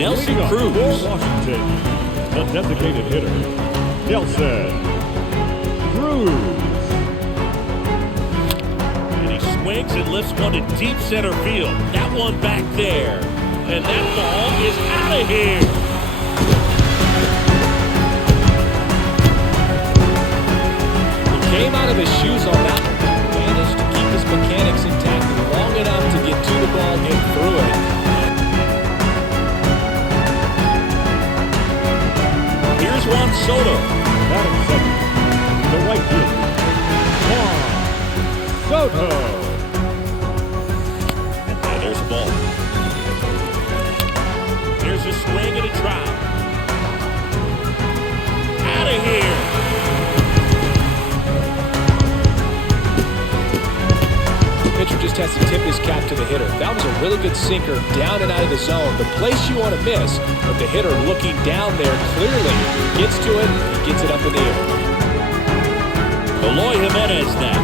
Nelson Cruz. For Washington, the designated hitter, Nelson Cruz. And he swings and lifts one to deep center field. That one back there. And that ball is out of here. He came out of his shoes on that one. Managed to keep his mechanics intact long enough to get to the ball and get through it. Here's Juan Soto. Batting second, the right fielder, Juan Soto. And there's the ball. There's a swing and a drive. Out of here. Pitcher just has to tip his cap to the hitter. That was a really good sinker down and out of the zone. The place you want to miss, but the hitter looking down there clearly gets to it, gets it up in the air. Eloy Jimenez now.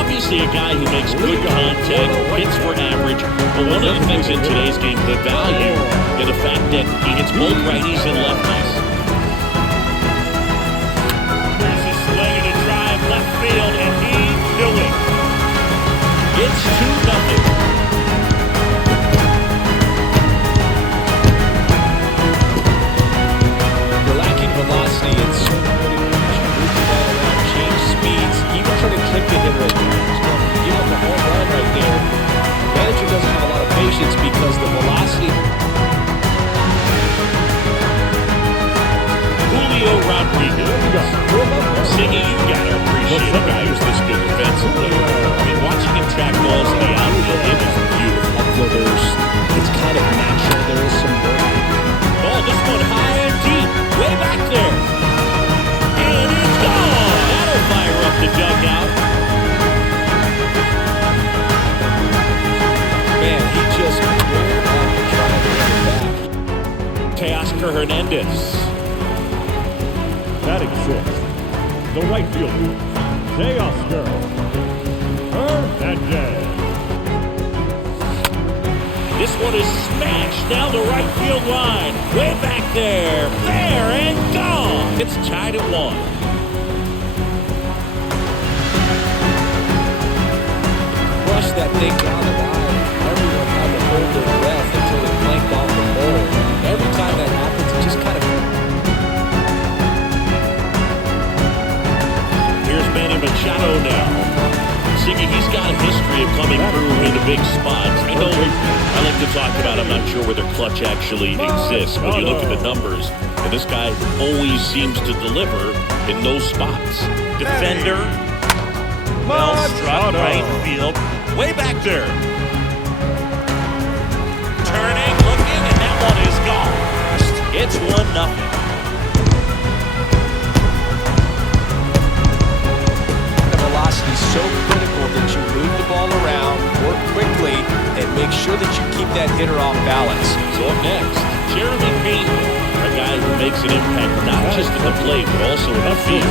Obviously a guy who makes good contact, hits for average, but one of the things in today's game, the value, is the fact that he hits both righties and lefties. There's a swing and a drive left field, and he knew it. It's 2-0. You're lacking velocity and so many moves. You move the ball around, change speeds, even try to trick the hitter at times. Give up a home run right there. The manager doesn't have a lot of patience because the velocity. Julio Rodriguez. Siggy, you gotta appreciate a guy who's this good defensively. I mean, watching him track balls in the outfield, it is beautiful. It's kind of natural. There is some work. Ball, this one high and deep, way back there. And it's gone. That'll fire up the dugout. Man, he just squared up and tried to bring it back. Teoscar Hernandez. Batting sixth, the right fielder, Teoscar Hernandez. This one is smashed down the right field line. Way back there. There and gone. It's tied at 1. Crush that thing down the line. Everyone had to hold their breath until it blanked off the pole. Every time that happens, it just kind of... Here's Manny Machado now. Siggy, he's got a history of coming through into big spots. I know I like to talk about, I'm not sure whether clutch actually exists, but you look at the numbers, and this guy always seems to deliver in those spots. Defender, well struck right field, way back there. Turning, looking, and that one is gone. It's 1-0. Velocity so critical that you move the ball around, work quickly, and make sure that you keep that hitter off balance. So up next, Jeremy Payton, a guy who makes an impact not just at the plate, but also in the field.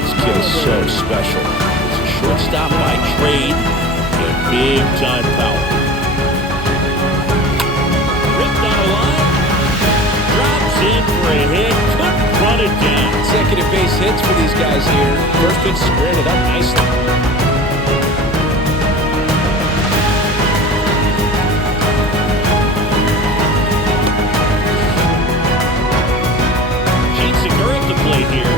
This kid is so special. He's a shortstop by trade and big-time power. Ripped on a line, drops in for a hit, couldn't run it down. Consecutive base hits for these guys here. First pitch squared it up nicely. Gene Segura at the plate here.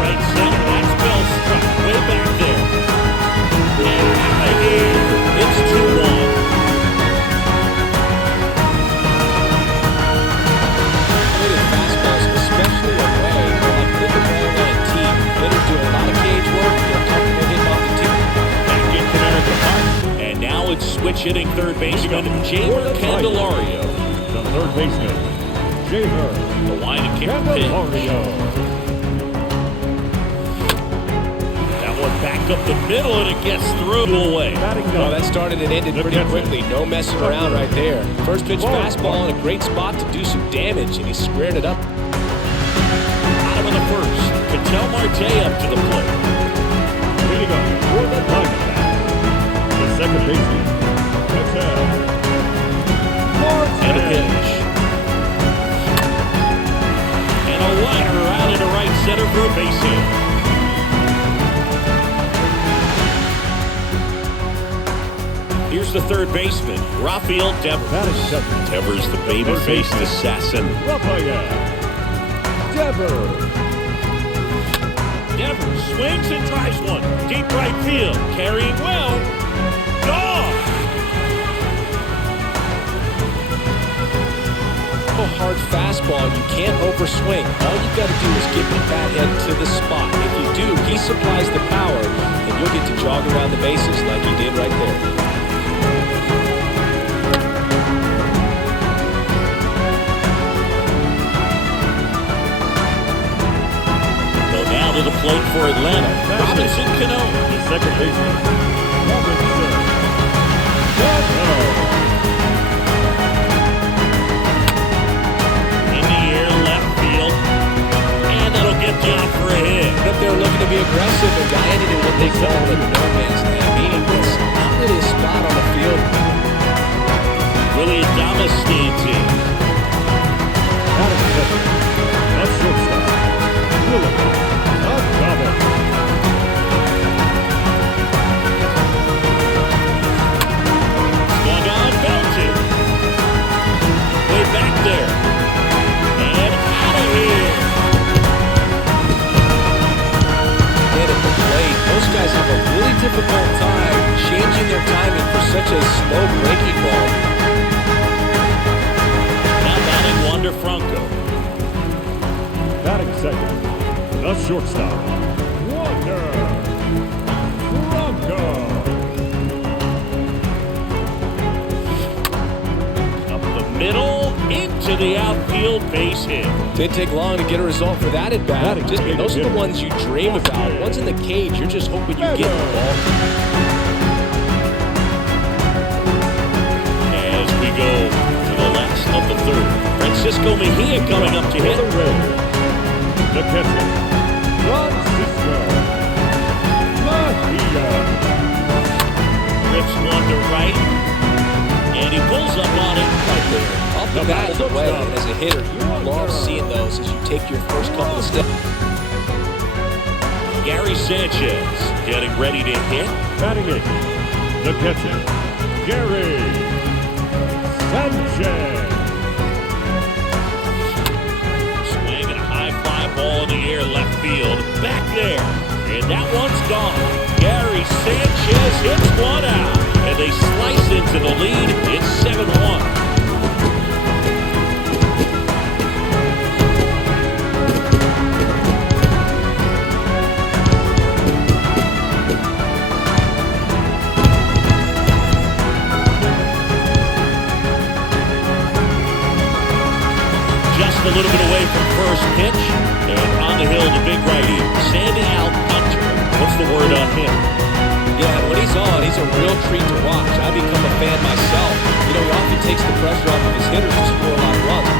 Right center, that's well struck, way back there. It's 2-1. Fastballs, especially away, are like put the ball on a team. Hitters do a lot of cage work. They're comfortable hitting off the tee. Back in Comerica Park. And now it's switch hitting third baseman Jamer Candelario. The third baseman, Jamer The line and kick pitch. Candelario. Back up the middle, and it gets through away. Well, that started and ended pretty quickly. No messing around right there. First pitch fastball in a great spot to do some damage, and he squared it up. Out of of the first. Ketel Marte up to the plate. Leading up for the Diamondbacks, the second baseman, Ketel Marte. And a pitch. And a liner out into right center for a base hit. Here's the third baseman, Rafael Devers. Devers, the baby-faced assassin. Rafael Devers. Devers swings and drives one. Deep right field. Carrying well. Gone. A hard fastball, you can't overswing. All you got to do is get the bat head to the spot. If you do, he supplies the power, and you'll get to jog around the bases like he did right there. To the plate for Atlanta, Robinson Cano. The second baseman, Robinson Cano. In the air, left field, and that'll get down for a hit. If they're looking to be aggressive and guided in what they call a no man's land, meaning it's not really a spot on the field. Willie Adames stands in. Adam Shepard, a shortstop, Willie Adames. Swung on, belted. Way back there. And out of here. Hit at the plate. Most guys have a really difficult time changing their timing for such a slow breaking ball. Now batting Wander Franco. Batting second, the shortstop, Wander Franco. Up the middle, into the outfield, base hit. Didn't take long to get a result for that at bat. Just, those are the ones you dream about. Once in the cage, you're just hoping you get the ball. As we go to the last of the third, Francisco Mejia coming up to hit. The catcher, Francisco Mejia. Rips one to right, and he pulls up on it right there. Off the bat is away, and as a hitter, you love seeing those as you take your first couple of steps. Gary Sanchez getting ready to hit. Batting eighth, the catcher, Gary Sanchez. Ball in the air, left field, back there, and that one's gone. Gary Sanchez hits one out, and they slice into the lead. It's 7-1. Just a little bit away from first pitch. And on the hill, the big righty, Sandy Alcantara. What's the word on him? Yeah, when he's on, he's a real treat to watch. I've become a fan myself. You know, he often takes the pressure off of his hitters to score a lot of runs.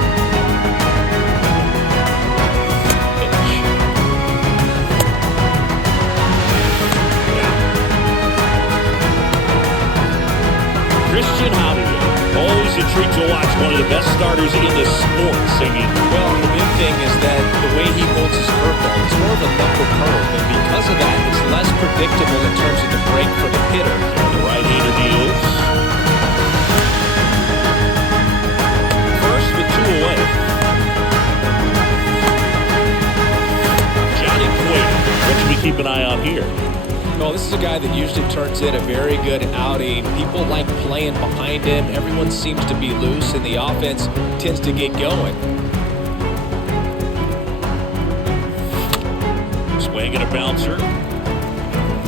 Christian Javier, always a treat to watch. One of the best starters in the sport, singing. Well, the big thing is that the way he holds his curveball, it's more of a knuckle curve, and because of that, it's less predictable in terms of the break for the hitter. And the right-hander deals. First with two away. Johnny Cueto. What should we keep an eye on here? Well, this is a guy that usually turns in a very good outing. People like playing behind him. Everyone seems to be loose, and the offense tends to get going. Swing and a bouncer.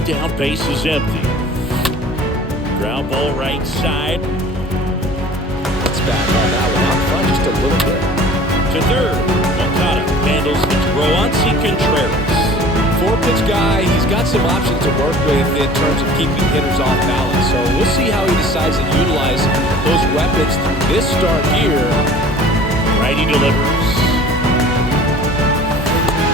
Down base is empty. Ground ball right side. It's back on that one. Out front just a little bit. To third. Moncada handles the Roansy Contreras. Four-pitch guy, he's got some options to work with in terms of keeping hitters off balance. So we'll see how he decides to utilize those weapons through this start here. Righty delivers.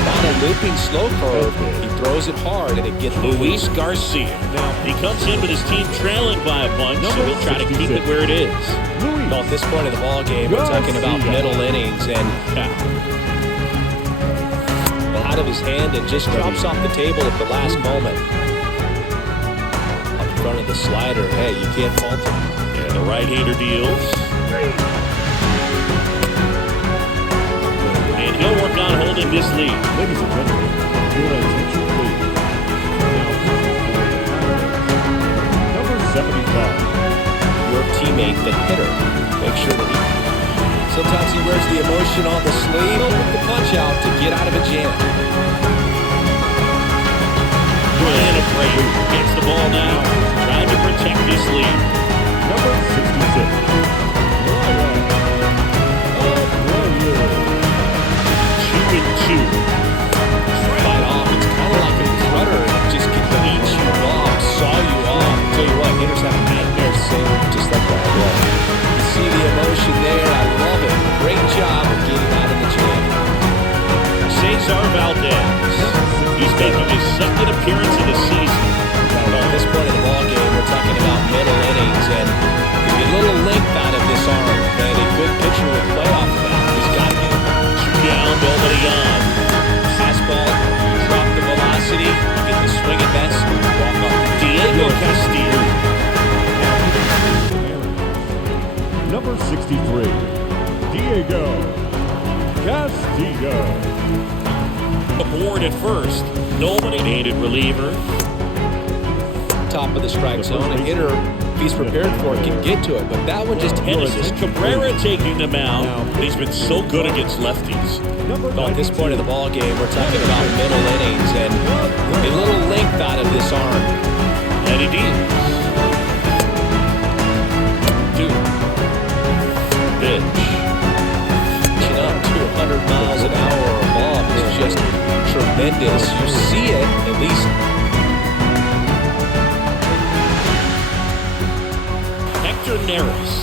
On looping slow curve. He throws it hard, and it gets Luis Garcia. He comes in with his team trailing by a bunch, so he'll try to keep it where it is. Well, at this point in the ball game, we're talking about middle innings, and out of his hand and just drops off the table at the last moment. Up in front of the slider, hey, you can't fault him. And the right-hander deals. And he'll work on holding this lead. Ladies and gentlemen, your attention please. Now, number 75. Your teammate, the hitter, make sure that sometimes he wears the emotion on the sleeve. He'll put the punch out to get out of a jam. Brian Abreu gets the ball now, trying to protect this lead. Number 66. Brian Abreu. 2-2. Fight off. It's kind of like a cutter. It just can eat you off, saw you off. Tell you what, hitters have nightmares saying just like that. Yeah. You see the emotion there. I love it. Great job of getting out of the jam. Cesar Valdez. He's making his second appearance of the season. Well, at this point in the ball game, we're talking about middle innings, and you get a little length out of this arm, and a good pitcher will play off of that. He's got to get it. Down, nobody on. Fastball, drop the velocity, you get the swing and miss, walk off. Diego Castillo. Number 63. Diego Castillo. Aboard at first. Nobody needed reliever. Top of the strike zone, a hitter, if he's prepared for it, can get to it, but that one just And hits this is Cabrera taking the mound. He's been so good against lefties. Well, at this point of the ball game, we're talking about middle innings and a little length out of this arm. And he deals. 2. Pitch. Pitching up to 100 miles an hour or above is just tremendous. You see it, at least. Hector Neris.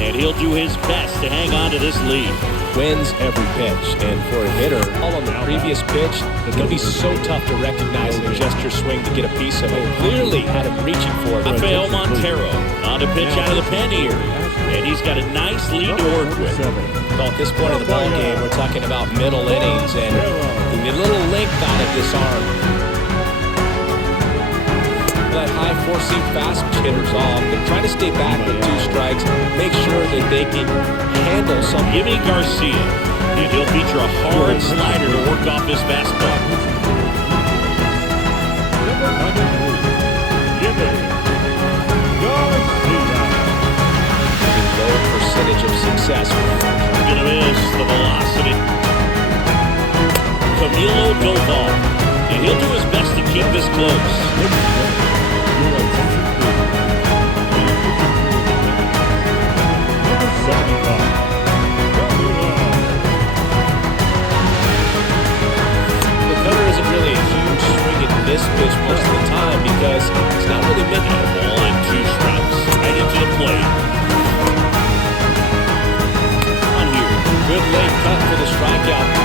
And he'll do his best to hang on to this lead. Wins every pitch, and for a hitter, all on the previous pitch, it's going to be so tough to recognize and adjust your swing to get a piece of it. Clearly had him reaching for it. Rafael Montero on a pitch out of the pen area, and he's got a nice lead to work with. Well, at this point of the ball game, we're talking about middle innings, and a little length out of this arm. Let high four-seam fast hitters off. They're trying to stay back with 2 strikes, make sure that they can handle something. Jimmy Garcia, and he'll feature a hard slider to work off his fastball. Number 93. Jimmy Garcia. Low percentage of success. Gonna miss the velocity. Camilo Doval, and he'll do his best to keep this close. Your attention please. Number 75. The cutter isn't really a huge swing and miss pitch most of the time because it's not really meant to. Ball in 2 strikes, right into the plate. On here. Good late cut for the strikeout.